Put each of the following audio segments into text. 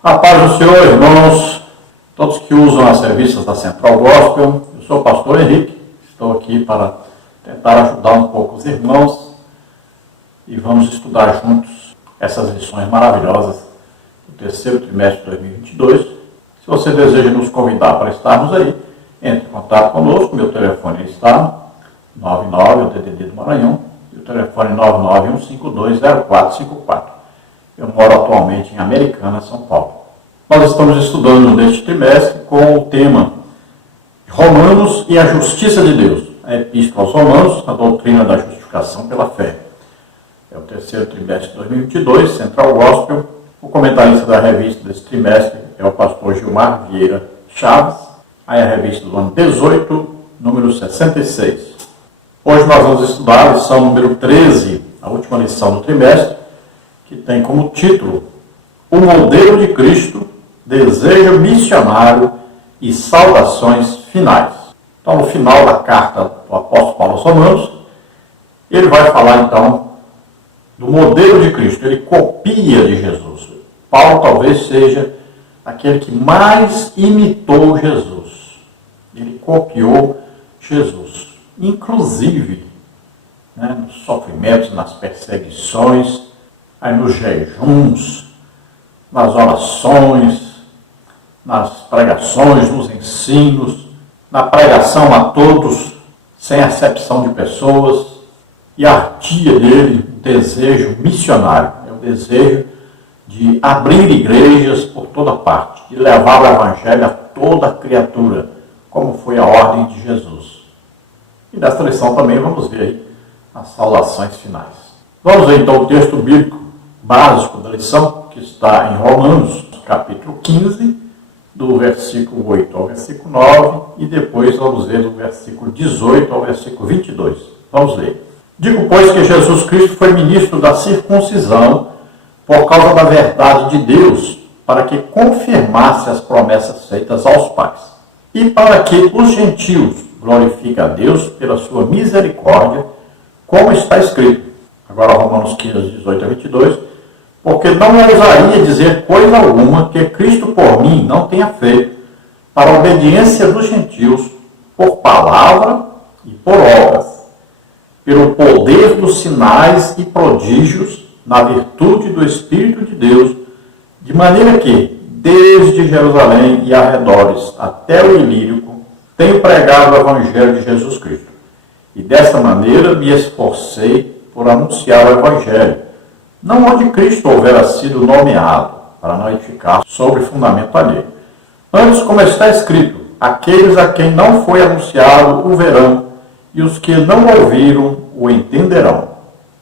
A paz do Senhor, irmãos, todos que usam as revistas da Central Gospel. Eu sou o pastor Henrique, estou aqui para tentar ajudar um pouco os irmãos e vamos estudar juntos essas lições maravilhosas do terceiro trimestre de 2022. Se você deseja nos convidar para estarmos aí, entre em contato conosco. Meu telefone está 99, é o DDD do Maranhão, e o telefone 991520454. Eu moro atualmente em Americana, São Paulo. Nós estamos estudando neste trimestre com o tema Romanos e a Justiça de Deus. A Epístola aos Romanos, a doutrina da justificação pela fé. É o terceiro trimestre de 2022, Central Gospel. O comentarista da revista desse trimestre é o pastor Gilmar Vieira Chaves. Aí a revista do ano 18, número 66. Hoje nós vamos estudar a lição número 13, a última lição do trimestre, que tem como título O Modelo de Cristo, Desejo Missionário e Saudações Finais. Então, no final da carta do apóstolo Paulo aos Romanos, ele vai falar, então, do modelo de Cristo. Ele copia de Jesus. Paulo talvez seja aquele que mais imitou Jesus. Ele copiou Jesus. Inclusive, nos sofrimentos, nas perseguições, aí nos jejuns, nas orações, nas pregações, nos ensinos, na pregação a todos, sem acepção de pessoas, e ardia dele o desejo missionário, é o desejo de abrir igrejas por toda parte, de levar o evangelho a toda criatura, como foi a ordem de Jesus. E nesta lição também vamos ver aí as saudações finais. Vamos ver então o texto bíblico básico da lição, que está em Romanos, capítulo 15, do versículo 8 ao versículo 9, e depois vamos ver do versículo 18 ao versículo 22. Vamos ler. Digo, pois, que Jesus Cristo foi ministro da circuncisão por causa da verdade de Deus, para que confirmasse as promessas feitas aos pais, e para que os gentios glorifiquem a Deus pela sua misericórdia, como está escrito. Agora Romanos 15, 18 a 22. Porque não ousaria dizer coisa alguma que Cristo por mim não tenha feito, para a obediência dos gentios, por palavra e por obras, pelo poder dos sinais e prodígios, na virtude do Espírito de Deus, de maneira que, desde Jerusalém e arredores até o Ilírico, tenho pregado o Evangelho de Jesus Cristo. E desta maneira me esforcei por anunciar o Evangelho, não onde Cristo houvera sido nomeado, para não edificar sobre fundamento alheio. Antes, como está escrito, aqueles a quem não foi anunciado o verão, e os que não ouviram o entenderão,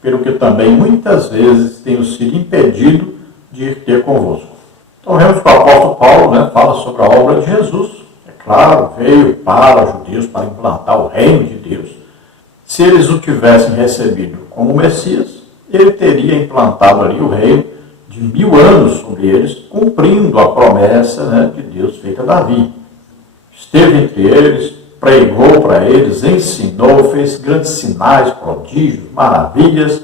pelo que também muitas vezes tenho sido impedido de ir ter convosco. Então vemos que o apóstolo Paulo fala sobre a obra de Jesus. É claro, veio para os judeus para implantar o reino de Deus. Se eles o tivessem recebido como Messias, ele teria implantado ali o reino de 1000 anos sobre eles, cumprindo a promessa de Deus feita a Davi. Esteve entre eles, pregou para eles, ensinou, fez grandes sinais, prodígios, maravilhas.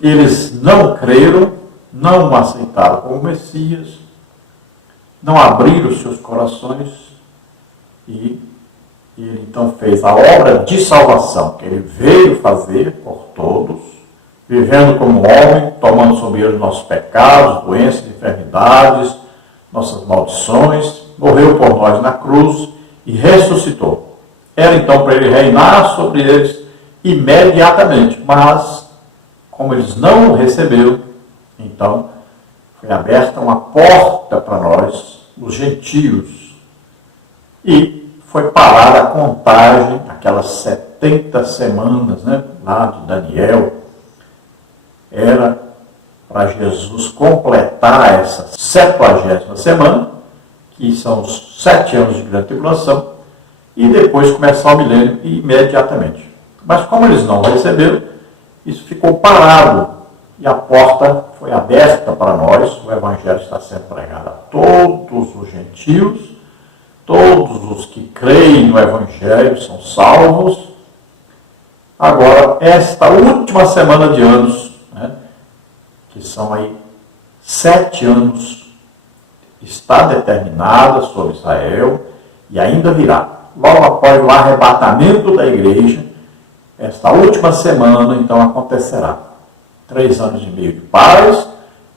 Eles não creram, não o aceitaram como Messias, não abriram seus corações, e ele então fez a obra de salvação que ele veio fazer por todos, vivendo como homem, tomando sobre ele nossos pecados, doenças, enfermidades, nossas maldições, morreu por nós na cruz e ressuscitou. Era então para ele reinar sobre eles imediatamente, mas como eles não o receberam, então foi aberta uma porta para nós, os gentios, e foi parada a contagem, aquelas 70 semanas, lá de Daniel. Era para Jesus completar essa 70ª semana, que são os 7 anos de grande tribulação, e depois começar o milênio imediatamente. Mas como eles não receberam, isso ficou parado, e a porta foi aberta para nós. O Evangelho está sendo pregado a todos os gentios, todos os que creem no Evangelho são salvos. Agora, esta última semana de anos, que são aí 7 anos está determinada sobre Israel e ainda virá. Logo após o arrebatamento da igreja, esta última semana, então, acontecerá. 3 anos e meio de paz,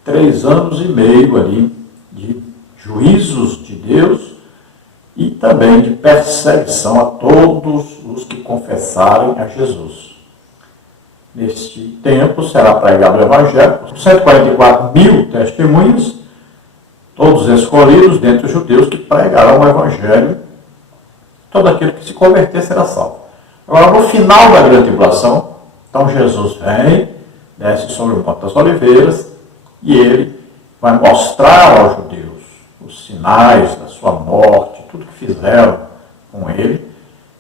3 anos e meio ali de juízos de Deus e também de perseguição a todos os que confessarem a Jesus. Neste tempo será pregado o Evangelho por 144 mil testemunhas, todos escolhidos dentre os judeus que pregarão o Evangelho. Todo aquele que se converter será salvo. Agora, no final da grande tribulação, então Jesus vem, desce sobre o Monte das Oliveiras e ele vai mostrar aos judeus os sinais da sua morte, tudo que fizeram com ele,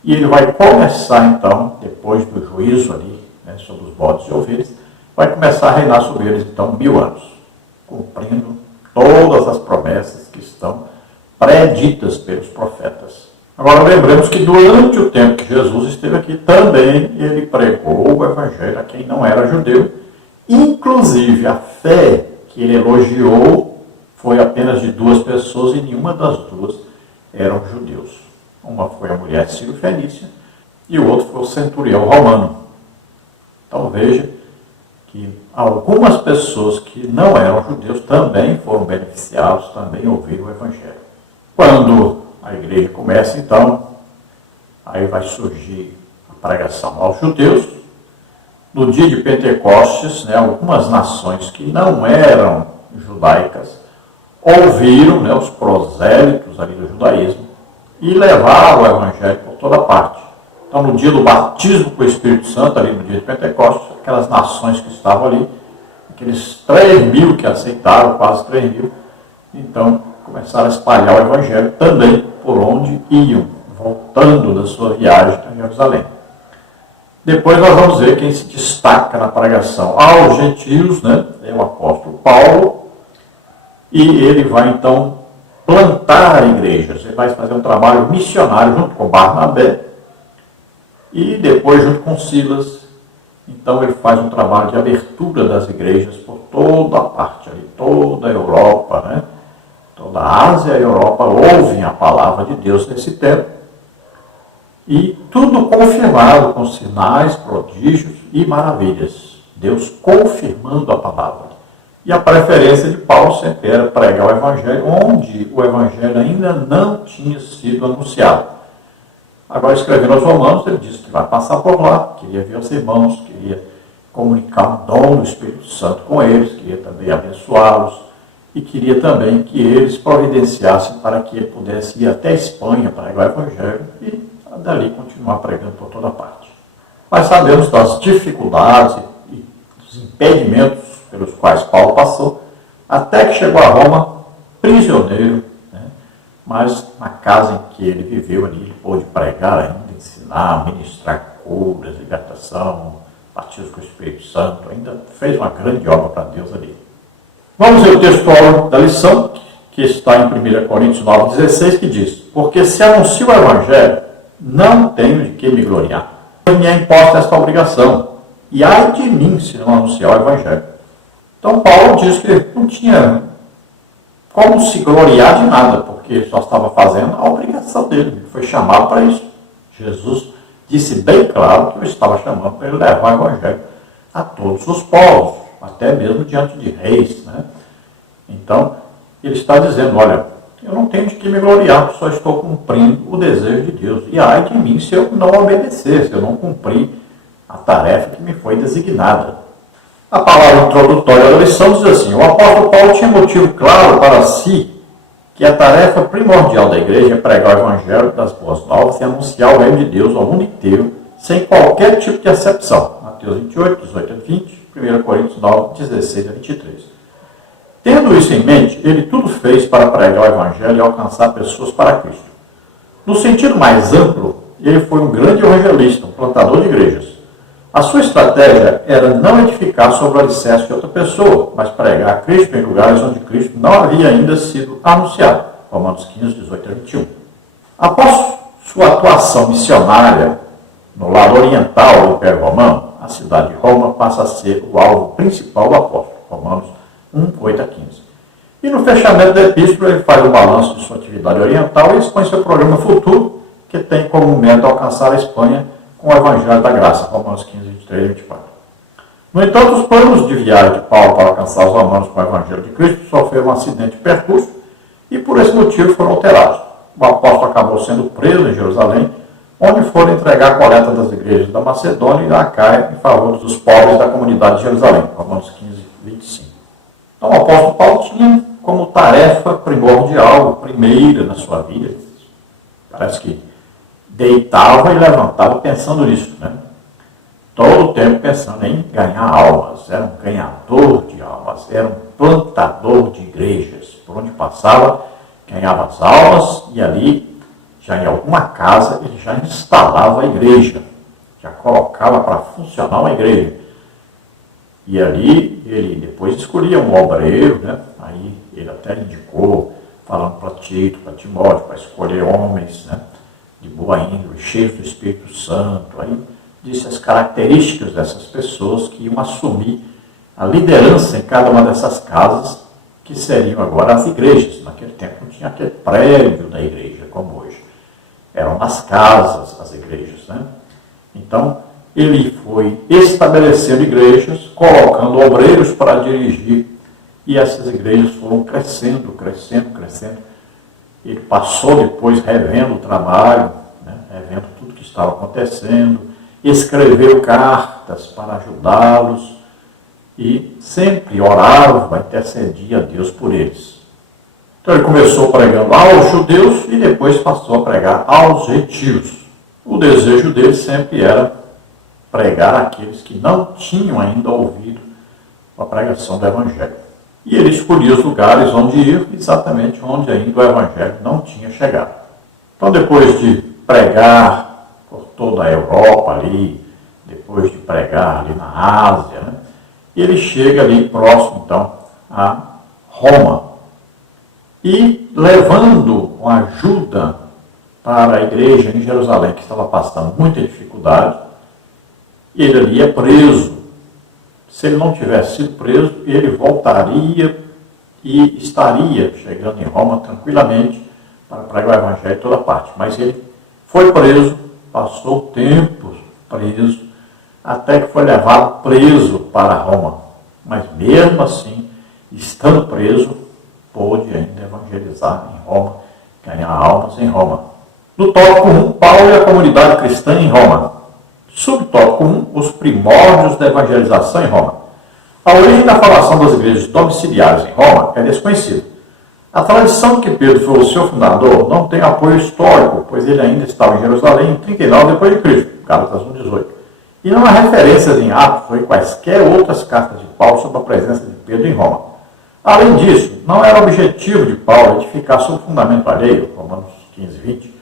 e ele vai começar então, depois do juízo ali, sobre os bodes e ovelhas, vai começar a reinar sobre eles então 1000 anos, cumprindo todas as promessas que estão preditas pelos profetas. Agora lembremos que durante o tempo que Jesus esteve aqui, também ele pregou o Evangelho a quem não era judeu. Inclusive, a fé que ele elogiou foi apenas de 2 pessoas e nenhuma das 2 eram judeus. Uma foi a mulher sírio-fenícia e o outro foi o centurião romano. Então veja que algumas pessoas que não eram judeus também foram beneficiados, também ouviram o Evangelho. Quando a igreja começa, então, aí vai surgir a pregação aos judeus. No dia de Pentecostes, algumas nações que não eram judaicas ouviram, os prosélitos ali do judaísmo e levaram o Evangelho por toda parte. Então, no dia do batismo com o Espírito Santo, ali no dia de Pentecostes, aquelas nações que estavam ali, aqueles 3.000 que aceitaram, quase 3.000, então começaram a espalhar o Evangelho também por onde iam, voltando da sua viagem a Jerusalém. Depois nós vamos ver quem se destaca na pregação aos gentios, é o apóstolo Paulo, e ele vai então plantar igrejas, ele vai fazer um trabalho missionário junto com Barnabé, e depois junto com Silas, então ele faz um trabalho de abertura das igrejas por toda a parte, ali, toda a Europa, toda a Ásia e a Europa ouvem a palavra de Deus nesse tempo, e tudo confirmado com sinais, prodígios e maravilhas. Deus confirmando a palavra. E a preferência de Paulo sempre era pregar o Evangelho onde o Evangelho ainda não tinha sido anunciado. Agora, escrevendo aos Romanos, ele disse que vai passar por lá, queria ver os irmãos, queria comunicar o dom do Espírito Santo com eles, queria também abençoá-los, e queria também que eles providenciassem para que ele pudesse ir até a Espanha pregar o Evangelho e dali continuar pregando por toda parte. Mas sabemos das dificuldades e dos impedimentos pelos quais Paulo passou, até que chegou a Roma prisioneiro, mas na casa em que ele viveu ali, ele pôde pregar ainda, ensinar, ministrar curas, libertação, batismo com o Espírito Santo, ainda fez uma grande obra para Deus ali. Vamos ver o textual da lição, que está em 1 Coríntios 9,16, que diz: porque se anuncio o Evangelho, não tenho de que me gloriar. Me é imposta esta obrigação, e ai de mim se não anunciar o Evangelho. Então Paulo diz que não tinha como se gloriar de nada, porque só estava fazendo a obrigação dele, ele foi chamado para isso. Jesus disse bem claro que eu estava chamando para ele levar o Evangelho a todos os povos, até mesmo diante de reis. Então, ele está dizendo, olha, eu não tenho de que me gloriar, só estou cumprindo o desejo de Deus. E ai de mim se eu não obedecer, se eu não cumprir a tarefa que me foi designada. A palavra introdutória da lição diz assim: o apóstolo Paulo tinha motivo claro para si que a tarefa primordial da igreja é pregar o Evangelho das Boas Novas e anunciar o reino de Deus ao mundo inteiro, sem qualquer tipo de exceção. Mateus 28, 18 a 20, 1 Coríntios 9, 16 a 23. Tendo isso em mente, ele tudo fez para pregar o Evangelho e alcançar pessoas para Cristo. No sentido mais amplo, ele foi um grande evangelista, um plantador de igrejas. A sua estratégia era não edificar sobre o alicerce de outra pessoa, mas pregar Cristo em lugares onde Cristo não havia ainda sido anunciado. Romanos 15, 18 a 21. Após sua atuação missionária no lado oriental do Império Romano, a cidade de Roma passa a ser o alvo principal do apóstolo. Romanos 1, 8 a 15. E no fechamento da epístola ele faz um balanço de sua atividade oriental e expõe seu programa futuro, que tem como meta alcançar a Espanha com o Evangelho da Graça, Romanos 15, 23 e 24. No entanto, os planos de viagem de Paulo para alcançar os romanos com o Evangelho de Cristo sofreram um acidente de percurso e por esse motivo foram alterados. O apóstolo acabou sendo preso em Jerusalém, onde foram entregar a coleta das igrejas da Macedônia e da Acaia em favor dos pobres da comunidade de Jerusalém, Romanos 15, 25. Então o apóstolo Paulo tinha como tarefa primordial, primeira na sua vida, parece que deitava e levantava pensando nisso, né? Todo o tempo pensando em ganhar almas, era um ganhador de almas, era um plantador de igrejas, por onde passava, ganhava as almas e ali, já em alguma casa, ele já instalava a igreja, já colocava para funcionar uma igreja. E ali ele depois escolhia um obreiro, né? Aí ele até indicou, falando para Tito, para Timóteo, para escolher homens, né? De boa índole, cheios do Espírito Santo. Aí disse as características dessas pessoas que iam assumir a liderança em cada uma dessas casas, que seriam agora as igrejas. Naquele tempo não tinha aquele prédio da igreja como hoje. Eram nas casas as igrejas, né? Então, ele foi estabelecendo igrejas, colocando obreiros para dirigir, e essas igrejas foram crescendo, crescendo, crescendo. Ele passou depois revendo o trabalho, né, revendo tudo que estava acontecendo, escreveu cartas para ajudá-los e sempre orava, intercedia a Deus por eles. Então ele começou pregando aos judeus e depois passou a pregar aos gentios. O desejo dele sempre era pregar àqueles que não tinham ainda ouvido a pregação do Evangelho. E ele escolhia os lugares onde ir, exatamente onde ainda o Evangelho não tinha chegado. Então, depois de pregar por toda a Europa ali, depois de pregar ali na Ásia, né, ele chega ali próximo, então, a Roma. E levando uma ajuda para a igreja em Jerusalém, que estava passando muita dificuldade, ele ali é preso. Se ele não tivesse sido preso, ele voltaria e estaria chegando em Roma tranquilamente para pregar o Evangelho em toda parte. Mas ele foi preso, passou tempo preso, até que foi levado preso para Roma. Mas mesmo assim, estando preso, pôde ainda evangelizar em Roma, ganhar almas em Roma. No tópico 1, Paulo e a comunidade cristã em Roma. Subtópico 1, os primórdios da evangelização em Roma. A origem da formação das igrejas domiciliares em Roma é desconhecida. A tradição de que Pedro foi o seu fundador não tem apoio histórico, pois ele ainda estava em Jerusalém em 39 depois de Cristo, Gálatas 1:18. E não há referências em Atos ou em quaisquer outras cartas de Paulo sobre a presença de Pedro em Roma. Além disso, não era objetivo de Paulo edificar sobre fundamento alheio, Romanos 15:20.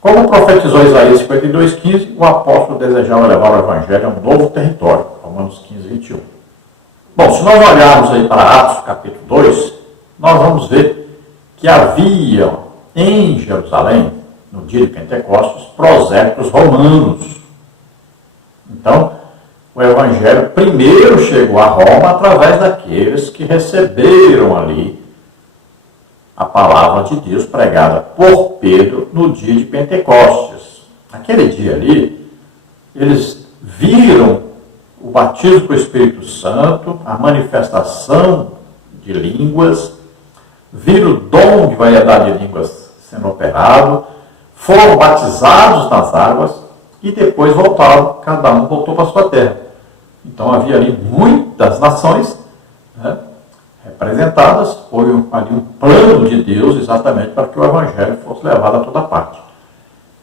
Como profetizou Isaías 52:15, o apóstolo desejava levar o Evangelho a um novo território, Romanos 15:21. Bom, se nós olharmos aí para Atos capítulo 2, nós vamos ver que havia em Jerusalém, no dia de Pentecostes, prosélitos romanos. Então, o Evangelho primeiro chegou a Roma através daqueles que receberam ali a palavra de Deus pregada por Pedro no dia de Pentecostes. Naquele dia ali, eles viram o batismo com o Espírito Santo, a manifestação de línguas, viram o dom de variedade de línguas sendo operado, foram batizados nas águas e depois voltaram, cada um voltou para a sua terra. Então havia ali muitas nações, né, representadas, foi ali um plano de Deus exatamente para que o Evangelho fosse levado a toda parte.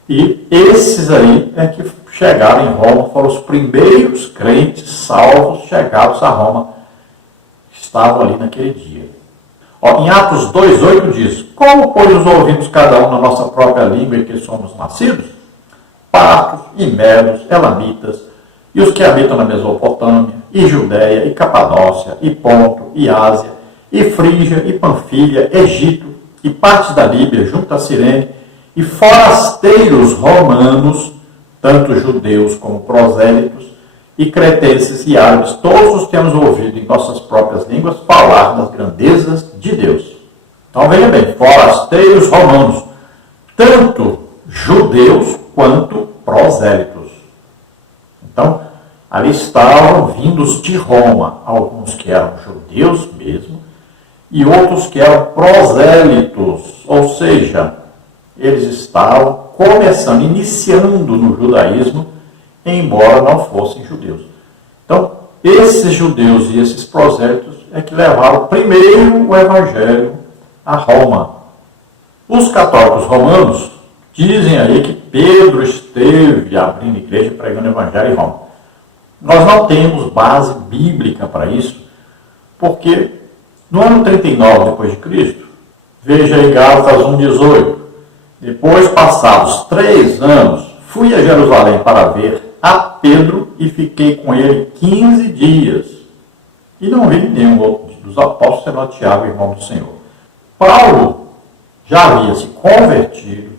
E esses aí é que chegaram em Roma, foram os primeiros crentes salvos chegados a Roma, que estavam ali naquele dia. Em Atos 2:8 diz: como, pois, os ouvimos cada um na nossa própria língua em que somos nascidos? Partos e medos, elamitas, e os que habitam na Mesopotâmia, e Judéia, e Capadócia, e Ponto, e Ásia, e Frígia, e Panfilha, Egito, e partes da Líbia, junto a Cirene, e forasteiros romanos, tanto judeus como prosélitos, e cretenses e árabes, todos os temos ouvido em nossas próprias línguas falar das grandezas de Deus. Então veja bem, forasteiros romanos, tanto judeus quanto prosélitos. Então, ali estavam vindos de Roma, alguns que eram judeus mesmo, e outros que eram prosélitos, ou seja, eles estavam começando, iniciando no judaísmo, embora não fossem judeus. Então, esses judeus e esses prosélitos é que levaram primeiro o evangelho a Roma. Os católicos romanos dizem aí que Pedro esteve abrindo igreja e pregando o evangelho em Roma. Nós não temos base bíblica para isso, porque no ano 39 depois de Cristo, veja aí Gálatas 1,18, depois passados 3 anos, fui a Jerusalém para ver a Pedro e fiquei com ele 15 dias. E não vi nenhum outro dos apóstolos, senão Tiago, irmão do Senhor. Paulo já havia se convertido,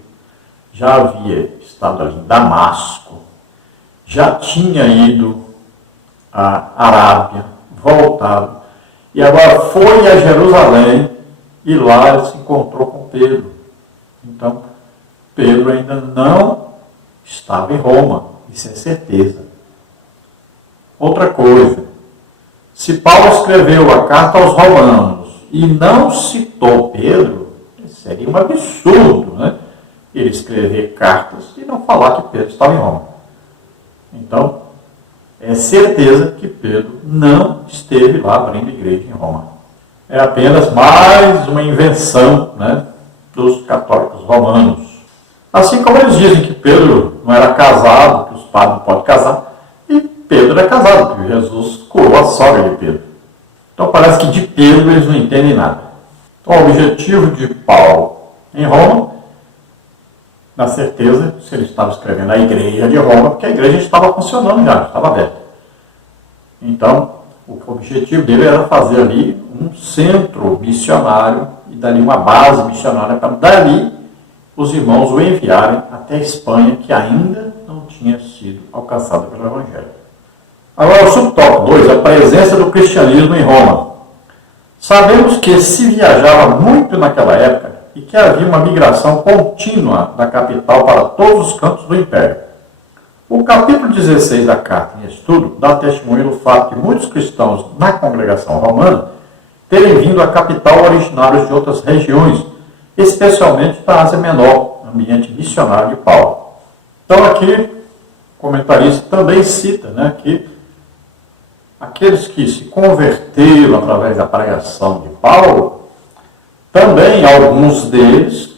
já havia estado ali em Damasco, já tinha ido à Arábia, voltado, e agora foi a Jerusalém e lá ele se encontrou com Pedro. Então, Pedro ainda não estava em Roma, isso é certeza. Outra coisa, se Paulo escreveu a carta aos Romanos e não citou Pedro, seria um absurdo, né? Ele escrever cartas e não falar que Pedro estava em Roma. Então, é certeza que Pedro não esteve lá abrindo igreja em Roma. É apenas mais uma invenção, né, dos católicos romanos. Assim como eles dizem que Pedro não era casado, que os padres não podem casar, e Pedro é casado, porque Jesus curou a sogra de Pedro. Então parece que de Pedro eles não entendem nada. Então o objetivo de Paulo em Roma, na certeza, se ele estava escrevendo a igreja de Roma, porque a igreja estava funcionando já, estava aberta. Então, o objetivo dele era fazer ali um centro missionário e dali uma base missionária para dali os irmãos o enviarem até a Espanha, que ainda não tinha sido alcançada pelo Evangelho. Agora, o subtópico 2, a presença do cristianismo em Roma. Sabemos que se viajava muito naquela época e que havia uma migração contínua da capital para todos os cantos do Império. O capítulo 16 da carta em estudo dá testemunho do fato de muitos cristãos na congregação romana terem vindo à capital originários de outras regiões, especialmente da Ásia Menor, ambiente missionário de Paulo. Então aqui o comentarista também cita, né, que aqueles que se converteram através da pregação de Paulo, também alguns deles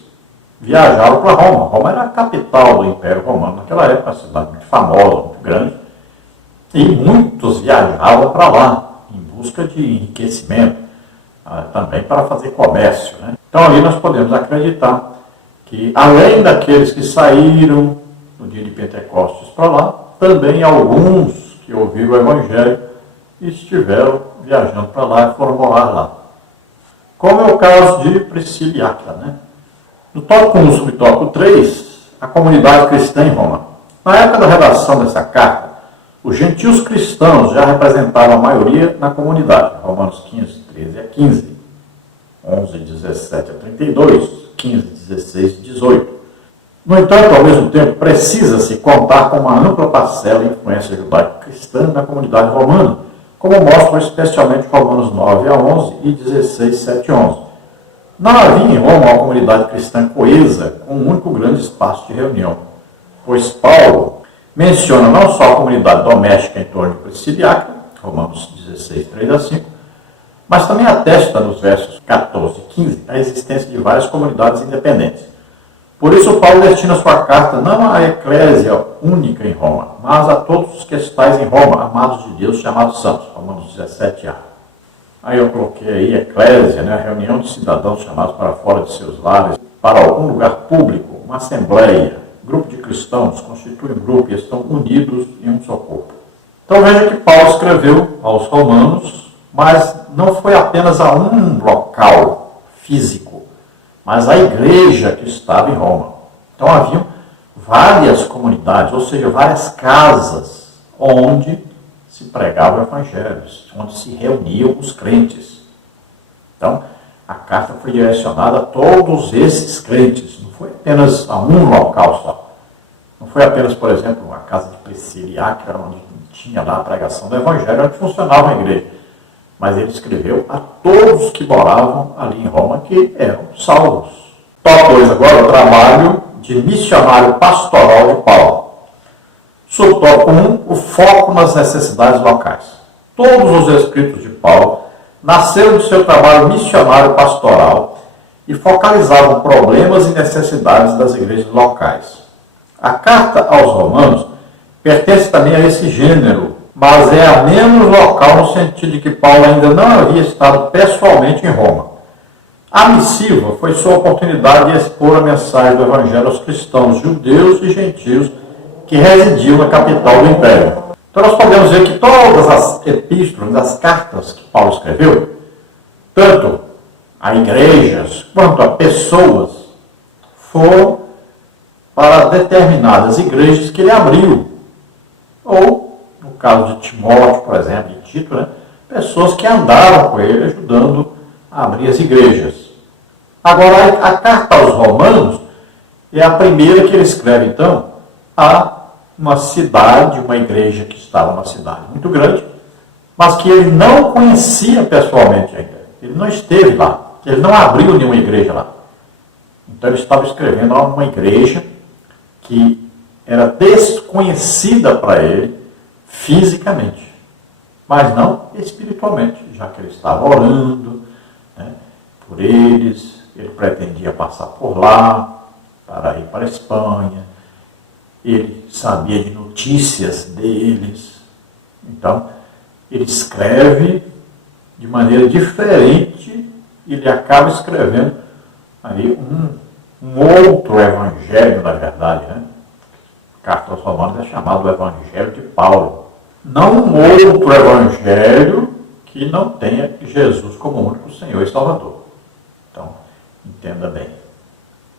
viajaram para Roma. Roma era a capital do Império Romano naquela época, uma cidade muito famosa, muito grande, e muitos viajavam para lá em busca de enriquecimento, também para fazer comércio, né? Então ali nós podemos acreditar que, além daqueles que saíram no dia de Pentecostes para lá, também alguns que ouviram o Evangelho e estiveram viajando para lá e foram morar lá. Como é o caso de Priscila e Áquila, né? No tópico 1, subtópico 3, a comunidade cristã em Roma. Na época da redação dessa carta, os gentios cristãos já representavam a maioria na comunidade. Romanos 15, 13 a 15, 11, 17 a 32, 15, 16 e 18. No entanto, ao mesmo tempo, precisa-se contar com uma ampla parcela de influência judaico-cristã na comunidade romana, como mostram especialmente Romanos 9 a 11 e 16, 7 a 11. Não havia em Roma uma comunidade cristã coesa, com um único grande espaço de reunião, pois Paulo menciona não só a comunidade doméstica em torno de Priscila e Áquila, Romanos 16, 3 a 5, mas também atesta nos versos 14 e 15 a existência de várias comunidades independentes. Por isso, Paulo destina sua carta não à eclésia única em Roma, mas a todos os que estáis em Roma, amados de Deus, chamados santos, Romanos 17a. Aí eu coloquei aí eclésia, né, a reunião de cidadãos chamados para fora de seus lares, para algum lugar público, uma assembleia, grupo de cristãos, constituem um grupo e estão unidos em um só corpo. Então veja que Paulo escreveu aos romanos, mas não foi apenas a um local físico, mas a igreja que estava em Roma. Então haviam várias comunidades, ou seja, várias casas onde se pregava o evangelho, onde se reuniam os crentes. Então, A carta foi direcionada a todos esses crentes, não foi apenas a um local só. Não foi apenas, por exemplo, a casa de Priscila e Áquila, onde tinha lá a pregação do Evangelho, onde funcionava a igreja. Mas ele escreveu a todos que moravam ali em Roma, que eram salvos. Top 2 agora, o trabalho de missionário pastoral de Paulo. Subtópico 1, o foco nas necessidades locais. Todos os escritos de Paulo nasceram de seu trabalho missionário pastoral e focalizavam problemas e necessidades das igrejas locais. A carta aos Romanos pertence também a esse gênero, mas é a menos local no sentido de que Paulo ainda não havia estado pessoalmente em Roma. A missiva foi sua oportunidade de expor a mensagem do Evangelho aos cristãos judeus e gentios que residiam na capital do Império. Então nós podemos ver que todas as epístolas, as cartas que Paulo escreveu, tanto a igrejas quanto a pessoas, foram para determinadas igrejas que ele abriu. Ou, no caso de Timóteo, por exemplo, e Tito, né, pessoas que andaram com ele ajudando a abrir as igrejas. Agora, a carta aos Romanos é a primeira que ele escreve, então, a uma cidade, uma igreja que estava numa cidade muito grande, mas que ele não conhecia pessoalmente ainda. Ele não esteve lá, ele não abriu nenhuma igreja lá. Então ele estava escrevendo a uma igreja que era desconhecida para ele fisicamente, mas não espiritualmente, já que ele estava orando, né, por eles, ele pretendia passar por lá, para ir para a Espanha, ele sabia de notícias deles. Então, ele escreve de maneira diferente, ele acaba escrevendo ali um outro evangelho, na verdade, né? A carta aos Romanos é chamado o Evangelho de Paulo. Não um outro evangelho que não tenha Jesus como único Senhor e Salvador. Então, entenda bem.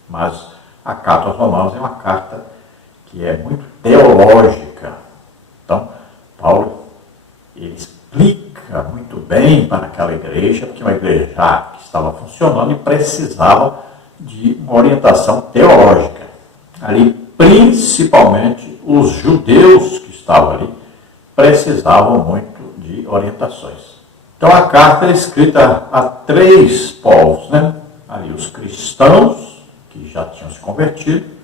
Mas a carta aos Romanos é uma carta que é muito teológica. Então, Paulo, ele explica muito bem para aquela igreja, porque uma igreja já que estava funcionando e precisava de uma orientação teológica. Ali, principalmente, os judeus que estavam ali precisavam muito de orientações. Então, a carta é escrita a 3 povos, né? Ali, os cristãos, que já tinham se convertido,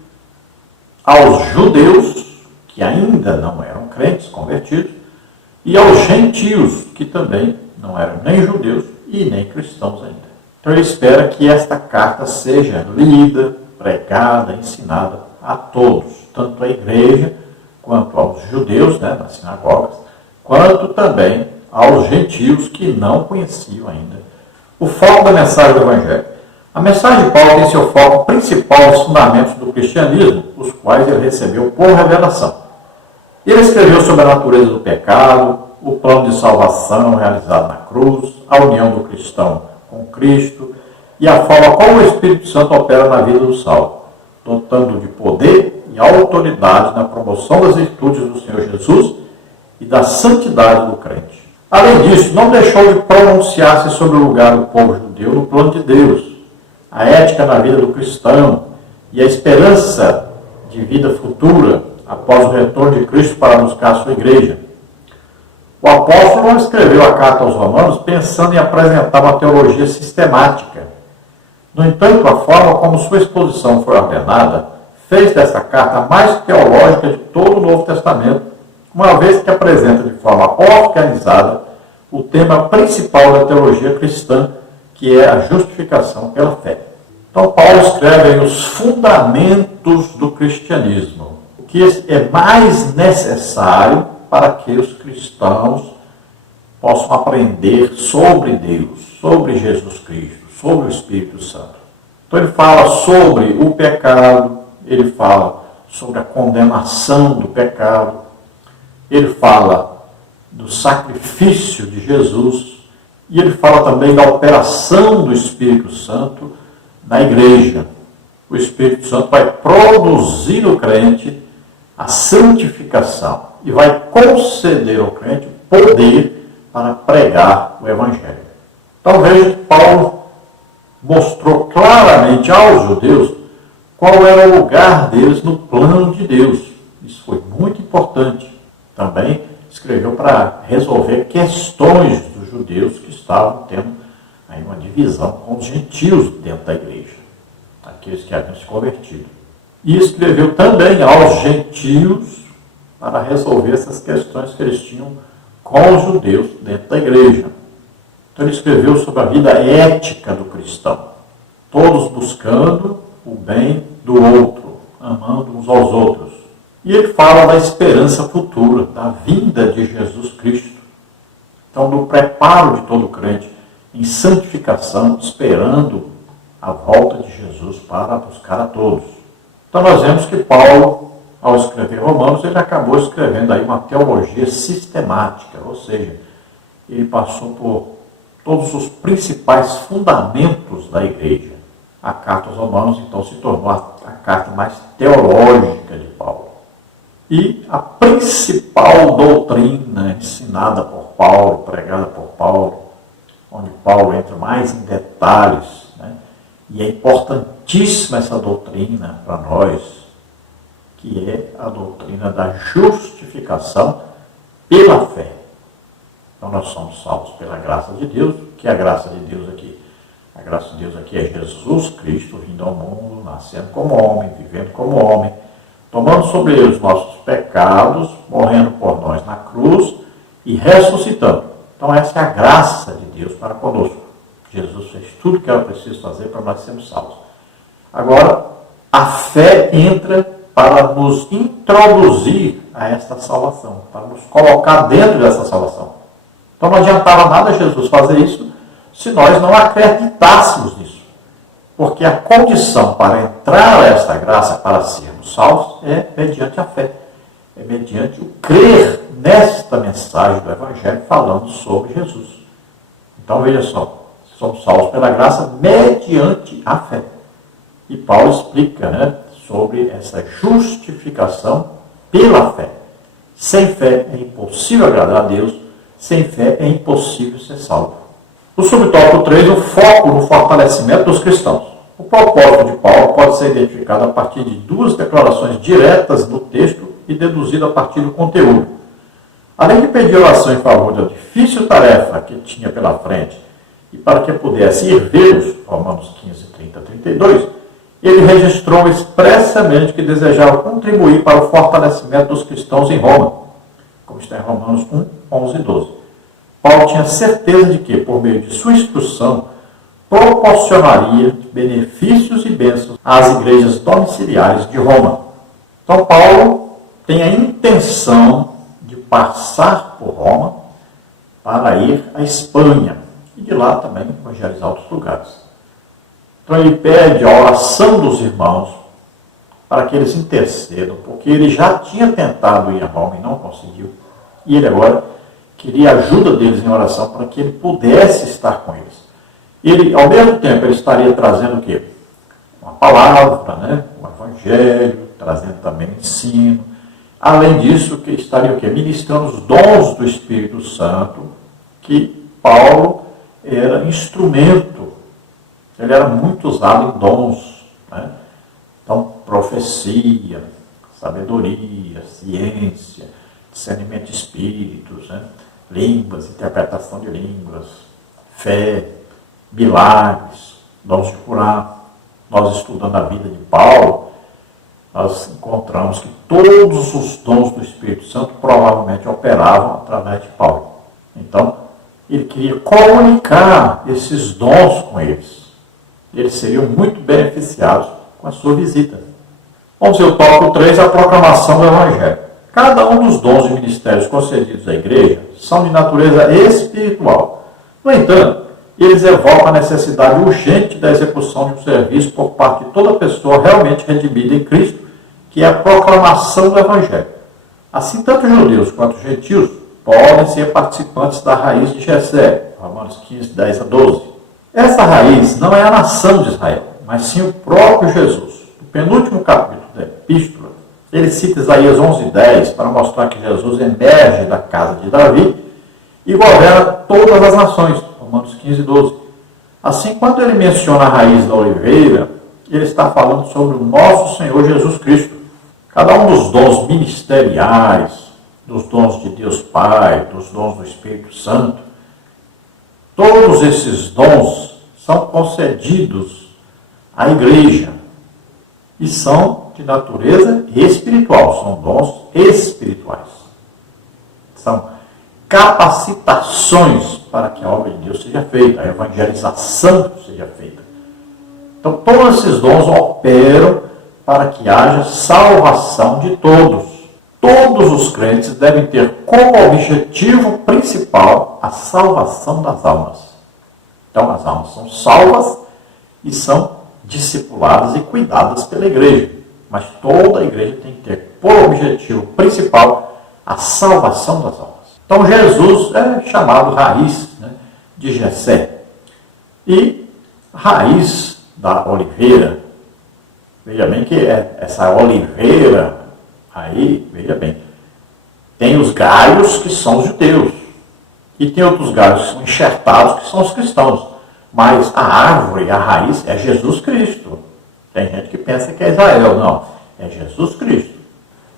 aos judeus, que ainda não eram crentes convertidos, e aos gentios, que também não eram nem judeus e nem cristãos ainda. Então ele espera que esta carta seja lida, pregada, ensinada a todos, tanto a igreja, quanto aos judeus, né, nas sinagogas, quanto também aos gentios que não conheciam ainda o foco da mensagem do Evangelho. A mensagem de Paulo tem seu foco principal nos fundamentos do cristianismo, os quais ele recebeu por revelação. Ele escreveu sobre a natureza do pecado, o plano de salvação realizado na cruz, a união do cristão com Cristo e a forma como o Espírito Santo opera na vida do salvo, dotando de poder e autoridade na promoção das virtudes do Senhor Jesus e da santidade do crente. Além disso, não deixou de pronunciar-se sobre o lugar do povo judeu no plano de Deus, a ética na vida do cristão e a esperança de vida futura após o retorno de Cristo para buscar a sua igreja. O apóstolo não escreveu a carta aos Romanos pensando em apresentar uma teologia sistemática. No entanto, a forma como sua exposição foi ordenada fez dessa carta a mais teológica de todo o Novo Testamento, uma vez que apresenta de forma organizada o tema principal da teologia cristã, que é a justificação pela fé. Então, Paulo escreve aí os fundamentos do cristianismo, o que é mais necessário para que os cristãos possam aprender sobre Deus, sobre Jesus Cristo, sobre o Espírito Santo. Então, ele fala sobre o pecado, ele fala sobre a condenação do pecado, ele fala do sacrifício de Jesus, e ele fala também da operação do Espírito Santo na igreja. O Espírito Santo vai produzir no crente a santificação e vai conceder ao crente poder para pregar o Evangelho. Então veja que Paulo mostrou claramente aos judeus qual era o lugar deles no plano de Deus. Isso foi muito importante. Também escreveu para resolver questões dos judeus que estavam tendo aí uma divisão com os gentios dentro da igreja, aqueles que haviam se convertido. E escreveu também aos gentios para resolver essas questões que eles tinham com os judeus dentro da igreja. Então ele escreveu sobre a vida ética do cristão, todos buscando o bem do outro, amando uns aos outros. E ele fala da esperança futura, da vinda de Jesus Cristo. Então, do preparo de todo crente em santificação, esperando a volta de Jesus para buscar a todos. Então, nós vemos que Paulo, ao escrever Romanos, ele acabou escrevendo aí uma teologia sistemática, ou seja, ele passou por todos os principais fundamentos da igreja. A carta aos Romanos, então, se tornou a carta mais teológica de Paulo. E a principal doutrina ensinada por Paulo, pregada por Paulo, onde Paulo entra mais em detalhes, né? E é importantíssima essa doutrina para nós, que é a doutrina da justificação pela fé. Então nós somos salvos pela graça de Deus. O que é a graça de Deus aqui? A graça de Deus aqui é Jesus Cristo vindo ao mundo, nascendo como homem, vivendo como homem, tomando sobre ele os nossos pecados, morrendo por nós na cruz e ressuscitando. Então essa é a graça de Deus para conosco. Jesus fez tudo o que era preciso fazer para nós sermos salvos. Agora, a fé entra para nos introduzir a esta salvação, para nos colocar dentro dessa salvação. Então não adiantava nada Jesus fazer isso se nós não acreditássemos nisso. Porque a condição para entrar a esta graça, para sermos salvos, é mediante a fé. É mediante o crer nesta mensagem do Evangelho falando sobre Jesus. Então veja só, somos salvos pela graça mediante a fé. E Paulo explica, sobre essa justificação pela fé. Sem fé é impossível agradar a Deus, sem fé é impossível ser salvo. No subtópico 3, o foco no fortalecimento dos cristãos. O propósito de Paulo pode ser identificado a partir de duas declarações diretas no texto e deduzido a partir do conteúdo. Além de pedir oração em favor da difícil tarefa que tinha pela frente e para que pudesse ir vê-los, Romanos 15, 30 a 32, ele registrou expressamente que desejava contribuir para o fortalecimento dos cristãos em Roma, como está em Romanos 1, 11 e 12. Paulo tinha certeza de que, por meio de sua instrução, proporcionaria benefícios e bênçãos às igrejas domiciliares de Roma. Então, Paulo tem a intenção de passar por Roma para ir à Espanha e de lá também evangelizar outros lugares. Então, ele pede a oração dos irmãos para que eles intercedam, porque ele já tinha tentado ir a Roma e não conseguiu. E ele agora queria a ajuda deles em oração para que ele pudesse estar com eles. Ele, ao mesmo tempo, ele estaria trazendo o quê? Uma palavra, um evangelho, trazendo também ensino. Além disso, que estaria o quê? Ministrando os dons do Espírito Santo, que Paulo era instrumento. Ele era muito usado em dons. Então, profecia, sabedoria, ciência, discernimento de espíritos, línguas, interpretação de línguas, fé, milagres, dons de curar. Nós, estudando a vida de Paulo, nós encontramos que todos os dons do Espírito Santo provavelmente operavam através de Paulo. Então, ele queria comunicar esses dons com eles. Eles seriam muito beneficiados com a sua visita. Vamos ver o tópico 3, a proclamação do Evangelho. Cada um dos dons e ministérios concedidos à igreja são de natureza espiritual. No entanto, eles evocam a necessidade urgente da execução de um serviço por parte de toda pessoa realmente redimida em Cristo, que é a proclamação do Evangelho. Assim, tanto judeus quanto gentios podem ser participantes da raiz de Jessé, Romanos 15, 10 a 12. Essa raiz não é a nação de Israel, mas sim o próprio Jesus. No penúltimo capítulo da Epístola, ele cita Isaías 11, 10 para mostrar que Jesus emerge da casa de Davi e governa todas as nações, Romanos 15, 12. Assim, quando ele menciona a raiz da oliveira, ele está falando sobre o nosso Senhor Jesus Cristo. Cada um dos dons ministeriais, dos dons de Deus Pai, dos dons do Espírito Santo, todos esses dons são concedidos à igreja e são de natureza espiritual, são dons espirituais. São capacitações para que a obra de Deus seja feita, a evangelização seja feita. Então, todos esses dons operam para que haja salvação de todos. Todos os crentes devem ter como objetivo principal a salvação das almas. Então, as almas são salvas e são discipuladas e cuidadas pela igreja. Mas toda a igreja tem que ter por objetivo principal a salvação das almas. Então, Jesus é chamado raiz, né, de Jessé. E raiz da oliveira, veja bem que essa oliveira aí, veja bem, tem os galhos que são os judeus. E tem outros galhos que são enxertados, que são os cristãos. Mas a árvore, a raiz, é Jesus Cristo. Tem gente que pensa que é Israel. Não, é Jesus Cristo.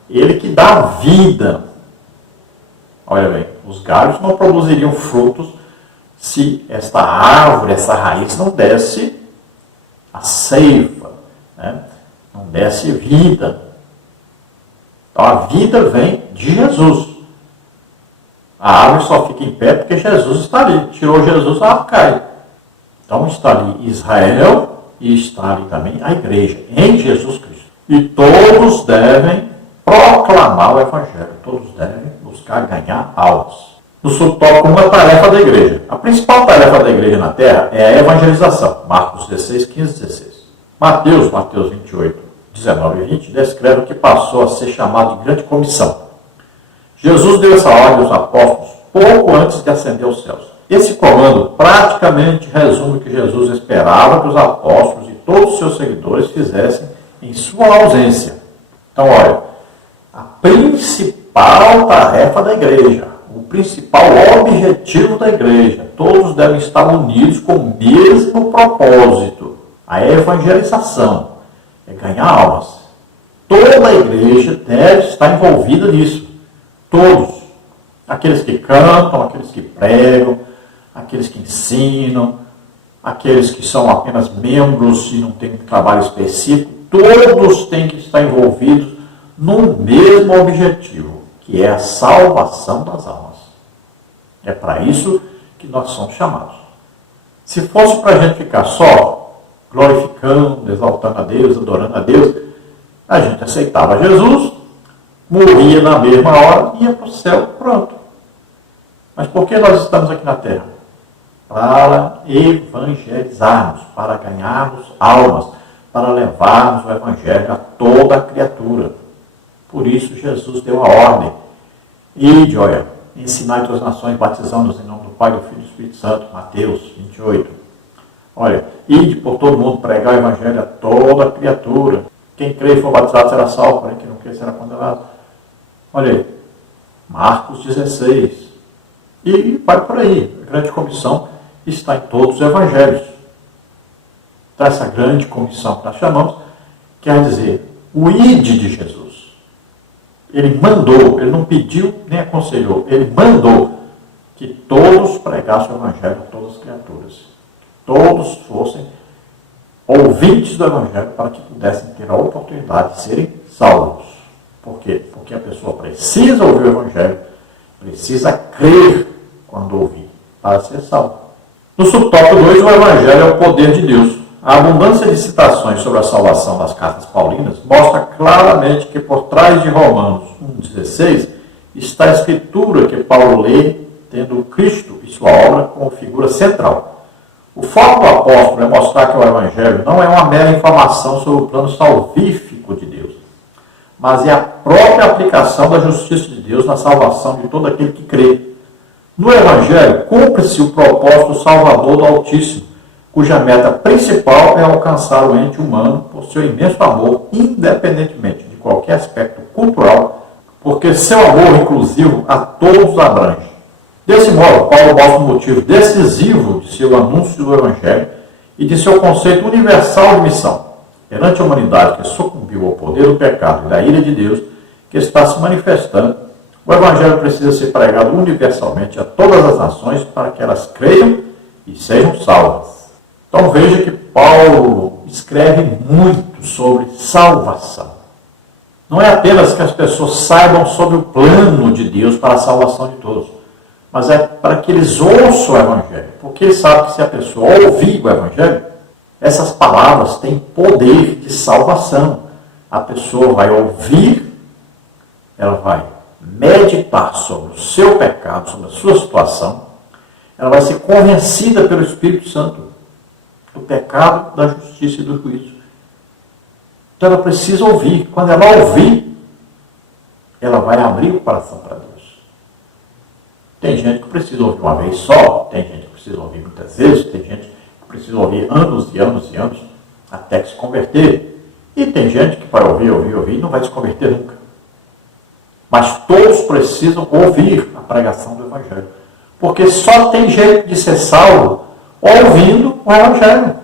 Ele que dá vida. Olha bem, os galhos não produziriam frutos se esta árvore, essa raiz não desse a seiva, né? Não desse vida. Então a vida vem de Jesus. A árvore só fica em pé porque Jesus está ali. Tirou Jesus, a árvore cai. Então está ali Israel e está ali também a igreja, em Jesus Cristo. E todos devem proclamar o Evangelho. Todos devem buscar ganhar almas. No subtópico, uma tarefa da igreja. A principal tarefa da igreja na terra é a evangelização. Marcos 16, 15, 16. Mateus 28, 19 e 20, descreve o que passou a ser chamado de grande comissão. Jesus deu essa ordem aos apóstolos pouco antes de ascender aos céus. Esse comando praticamente resume o que Jesus esperava que os apóstolos e todos os seus seguidores fizessem em sua ausência. Então, olha, a principal tarefa da igreja, o principal objetivo da igreja, todos devem estar unidos com o mesmo propósito, a evangelização, é ganhar almas. Toda a igreja deve estar envolvida nisso. Todos. Aqueles que cantam, aqueles que pregam, aqueles que ensinam, aqueles que são apenas membros e não têm trabalho específico, todos têm que estar envolvidos no mesmo objetivo, que é a salvação das almas. É para isso que nós somos chamados. Se fosse para a gente ficar só glorificando, exaltando a Deus, adorando a Deus, a gente aceitava Jesus, morria na mesma hora, ia para o céu, pronto. Mas por que nós estamos aqui na terra? Para evangelizarmos, para ganharmos almas, para levarmos o evangelho a toda a criatura. Por isso Jesus deu a ordem. Ide, olha, ensinai todas as nações, batizando-os em nome do Pai, do Filho e do Espírito Santo. Mateus 28. Olha, ide por todo mundo, pregar o evangelho a toda a criatura. Quem crê e for batizado será salvo, porém quem não crê será condenado. Olha aí, Marcos 16. E vai por aí. A grande comissão está em todos os evangelhos. Então, essa grande comissão que nós chamamos quer dizer o ide de Jesus. Ele mandou, ele não pediu nem aconselhou, ele mandou que todos pregassem o evangelho a todas as criaturas. Que todos fossem ouvintes do evangelho para que pudessem ter a oportunidade de serem salvos. Por quê? Porque a pessoa precisa ouvir o evangelho, precisa crer quando ouvir, para ser salvo. No subtópico 2, o evangelho é o poder de Deus. A abundância de citações sobre a salvação das cartas paulinas mostra claramente que por trás de Romanos 1,16 está a escritura que Paulo lê, tendo Cristo e sua obra como figura central. O foco do apóstolo é mostrar que o evangelho não é uma mera informação sobre o plano salvífico de Deus, mas é a própria aplicação da justiça de Deus na salvação de todo aquele que crê. No evangelho, cumpre-se o propósito salvador do Altíssimo, cuja meta principal é alcançar o ente humano por seu imenso amor, independentemente de qualquer aspecto cultural, porque seu amor inclusivo a todos abrange. Desse modo, Paulo mostra um motivo decisivo de seu anúncio do Evangelho e de seu conceito universal de missão. Perante a humanidade que sucumbiu ao poder do pecado e da ira de Deus, que está se manifestando, o Evangelho precisa ser pregado universalmente a todas as nações para que elas creiam e sejam salvas. Então veja que Paulo escreve muito sobre salvação. Não é apenas que as pessoas saibam sobre o plano de Deus para a salvação de todos, mas é para que eles ouçam o Evangelho. Porque ele sabe que se a pessoa ouvir o Evangelho, essas palavras têm poder de salvação. A pessoa vai ouvir, ela vai meditar sobre o seu pecado, sobre a sua situação, ela vai ser convencida pelo Espírito Santo do pecado, da justiça e do juízo. Então ela precisa ouvir. Quando ela ouvir, ela vai abrir o coração para Deus. Tem gente que precisa ouvir uma vez só, tem gente que precisa ouvir muitas vezes, tem gente que precisa ouvir anos e anos e anos até que se converter. E tem gente que vai ouvir e não vai se converter nunca. Mas todos precisam ouvir a pregação do Evangelho. Porque só tem jeito de ser salvo ouvindo o Evangelho.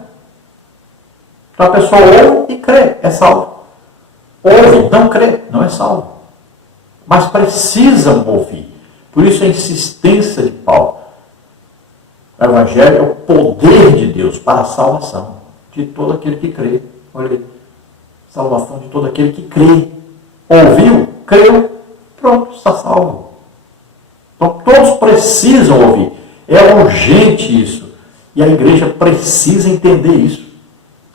Então a pessoa ouve e crê, é salvo. Ouve, não crê, não é salvo. Mas precisam ouvir. Por isso a insistência de Paulo. O Evangelho é o poder de Deus para a salvação de todo aquele que crê. Olha aí, salvação de todo aquele que crê. Ouviu, creu, pronto, está salvo. Então todos precisam ouvir. É urgente isso. E a igreja precisa entender isso.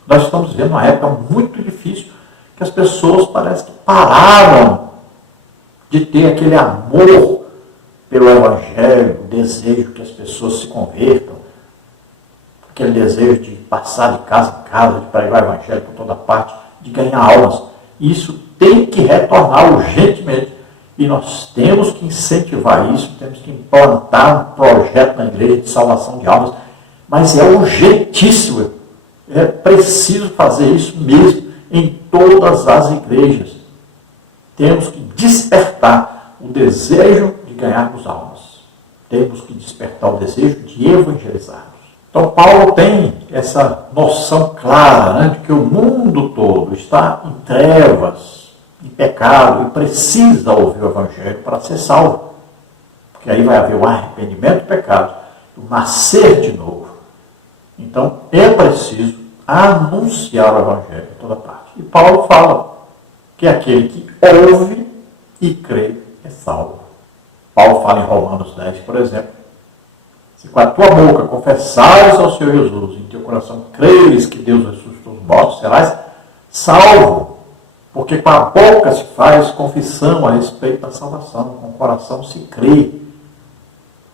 Nós estamos vivendo uma época muito difícil, que as pessoas parecem que pararam de ter aquele amor pelo Evangelho, o desejo que as pessoas se convertam, aquele desejo de passar de casa em casa, de pregar o Evangelho por toda parte, de ganhar almas. Isso tem que retornar urgentemente. E nós temos que incentivar isso, temos que implantar um projeto na igreja de salvação de almas. Mas é urgentíssimo, é preciso fazer isso mesmo em todas as igrejas. Temos que despertar o desejo de ganharmos almas. Temos que despertar o desejo de evangelizarmos. Então Paulo tem essa noção clara, né, de que o mundo todo está em trevas, em pecado, e precisa ouvir o Evangelho para ser salvo. Porque aí vai haver o arrependimento do pecado, o nascer de novo. Então é preciso anunciar o Evangelho em toda parte. E Paulo fala que aquele que ouve e crê é salvo. Paulo fala em Romanos 10, por exemplo, se com a tua boca confessares ao Senhor Jesus, em teu coração creres que Deus ressuscitou dos mortos, serás salvo. Porque com a boca se faz confissão a respeito da salvação, com o coração se crê.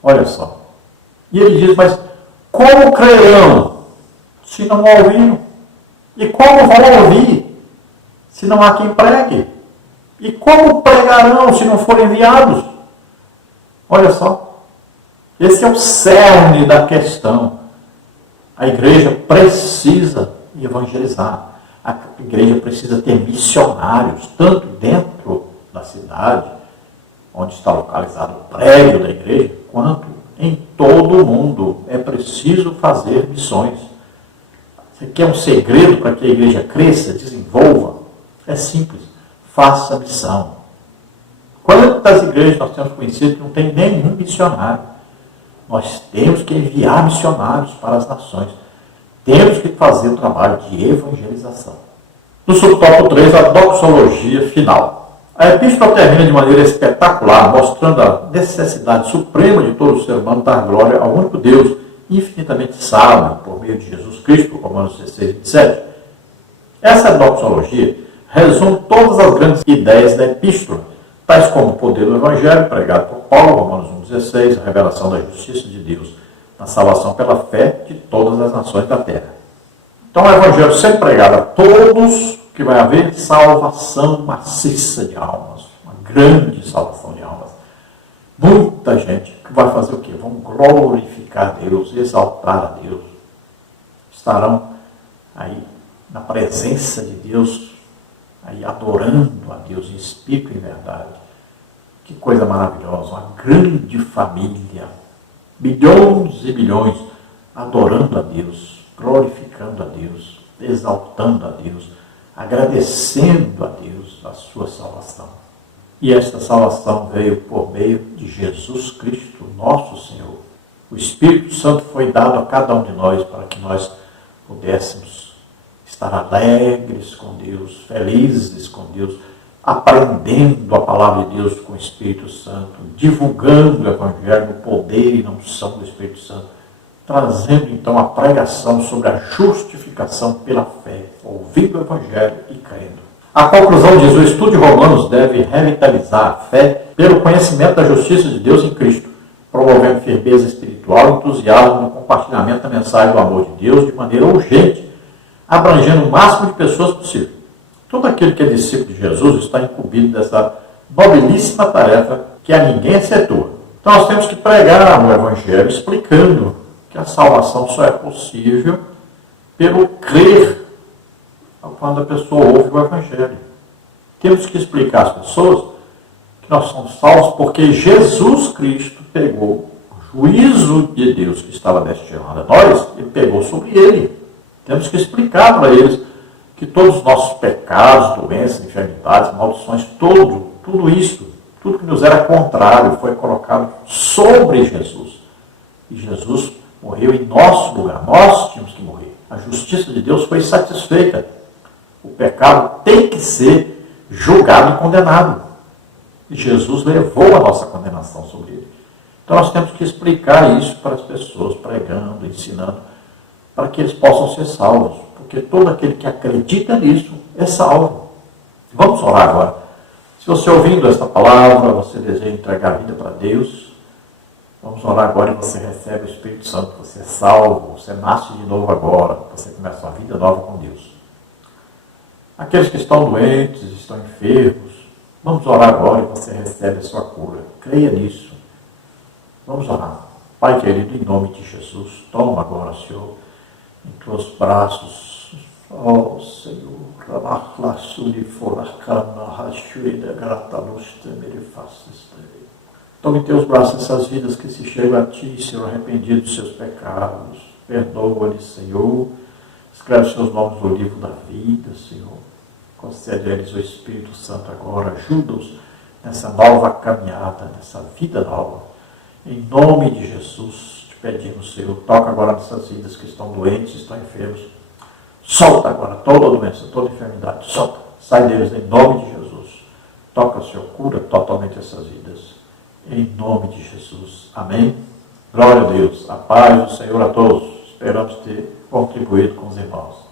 Olha só. E ele diz, mas como crerão se não ouviram? E como vão ouvir se não há quem pregue? E como pregarão se não forem enviados? Olha só. Esse é o cerne da questão. A igreja precisa evangelizar. A igreja precisa ter missionários, tanto dentro da cidade, onde está localizado o prédio da igreja, quanto em todo o mundo. É preciso fazer missões. Você quer um segredo para que a igreja cresça, desenvolva? É simples. Faça missão. Quantas igrejas nós temos conhecido que não tem nenhum missionário? Nós temos que enviar missionários para as nações. Temos que fazer o trabalho de evangelização. No subtópico 3, a doxologia final. A epístola termina de maneira espetacular, mostrando a necessidade suprema de todo ser humano dar glória ao único Deus, infinitamente sábio, por meio de Jesus Cristo, Romanos 16, 27. Essa doxologia resume todas as grandes ideias da epístola, tais como o poder do Evangelho, pregado por Paulo, Romanos 1,16, a revelação da justiça de Deus, na salvação pela fé de todas as nações da terra. Então, o Evangelho sempre pregado a todos, que vai haver salvação maciça de almas, uma grande salvação de almas. Muita gente que vai fazer o quê? Vão glorificar a Deus, exaltar a Deus. Estarão aí na presença de Deus, aí adorando a Deus em espírito e em verdade. Que coisa maravilhosa, uma grande família bilhões e bilhões, adorando a Deus, glorificando a Deus, exaltando a Deus, agradecendo a Deus a sua salvação. E esta salvação veio por meio de Jesus Cristo, nosso Senhor. O Espírito Santo foi dado a cada um de nós para que nós pudéssemos estar alegres com Deus, felizes com Deus, aprendendo a palavra de Deus com o Espírito Santo, divulgando o Evangelho, o poder e a unção do Espírito Santo, trazendo então a pregação sobre a justificação pela fé, ouvindo o Evangelho e crendo. A conclusão diz: o estudo de Romanos deve revitalizar a fé pelo conhecimento da justiça de Deus em Cristo, promovendo firmeza espiritual e entusiasmo no compartilhamento da mensagem do amor de Deus de maneira urgente, abrangendo o máximo de pessoas possível. Todo aquele que é discípulo de Jesus está incumbido dessa nobilíssima tarefa que a ninguém excetua. Então nós temos que pregar o Evangelho explicando que a salvação só é possível pelo crer quando a pessoa ouve o Evangelho. Temos que explicar às pessoas que nós somos salvos porque Jesus Cristo pegou o juízo de Deus que estava destinado a nós e pegou sobre ele. Temos que explicar para eles que todos os nossos pecados, doenças, enfermidades, maldições, tudo isso, tudo que nos era contrário foi colocado sobre Jesus. E Jesus morreu em nosso lugar. Nós tínhamos que morrer. A justiça de Deus foi satisfeita. O pecado tem que ser julgado e condenado. E Jesus levou a nossa condenação sobre ele. Então nós temos que explicar isso para as pessoas, pregando, ensinando, para que eles possam ser salvos. Porque todo aquele que acredita nisso é salvo. Vamos orar agora. Se você ouvindo esta palavra, você deseja entregar a vida para Deus, vamos orar agora e você recebe o Espírito Santo. Você é salvo, você nasce de novo agora, você começa uma vida nova com Deus. Aqueles que estão doentes, estão enfermos, vamos orar agora e você recebe a sua cura. Creia nisso. Vamos orar. Pai querido, em nome de Jesus, toma agora, Senhor, em teus braços. Ó Senhor, toma em teus braços essas vidas que se chegam a ti, Senhor, arrependidos dos seus pecados. Perdoa-lhes, Senhor. Escreve os seus nomes no livro da vida, Senhor. Concede a eles o Espírito Santo agora. Ajuda-os nessa nova caminhada, nessa vida nova. Em nome de Jesus, te pedimos, Senhor, toca agora nessas vidas que estão doentes, estão enfermos. Solta agora toda doença, toda enfermidade. Solta. Sai deles em nome de Jesus. Toca, Senhor, cura totalmente essas vidas. Em nome de Jesus. Amém. Glória a Deus. A paz do Senhor a todos. Esperamos ter contribuído com os irmãos.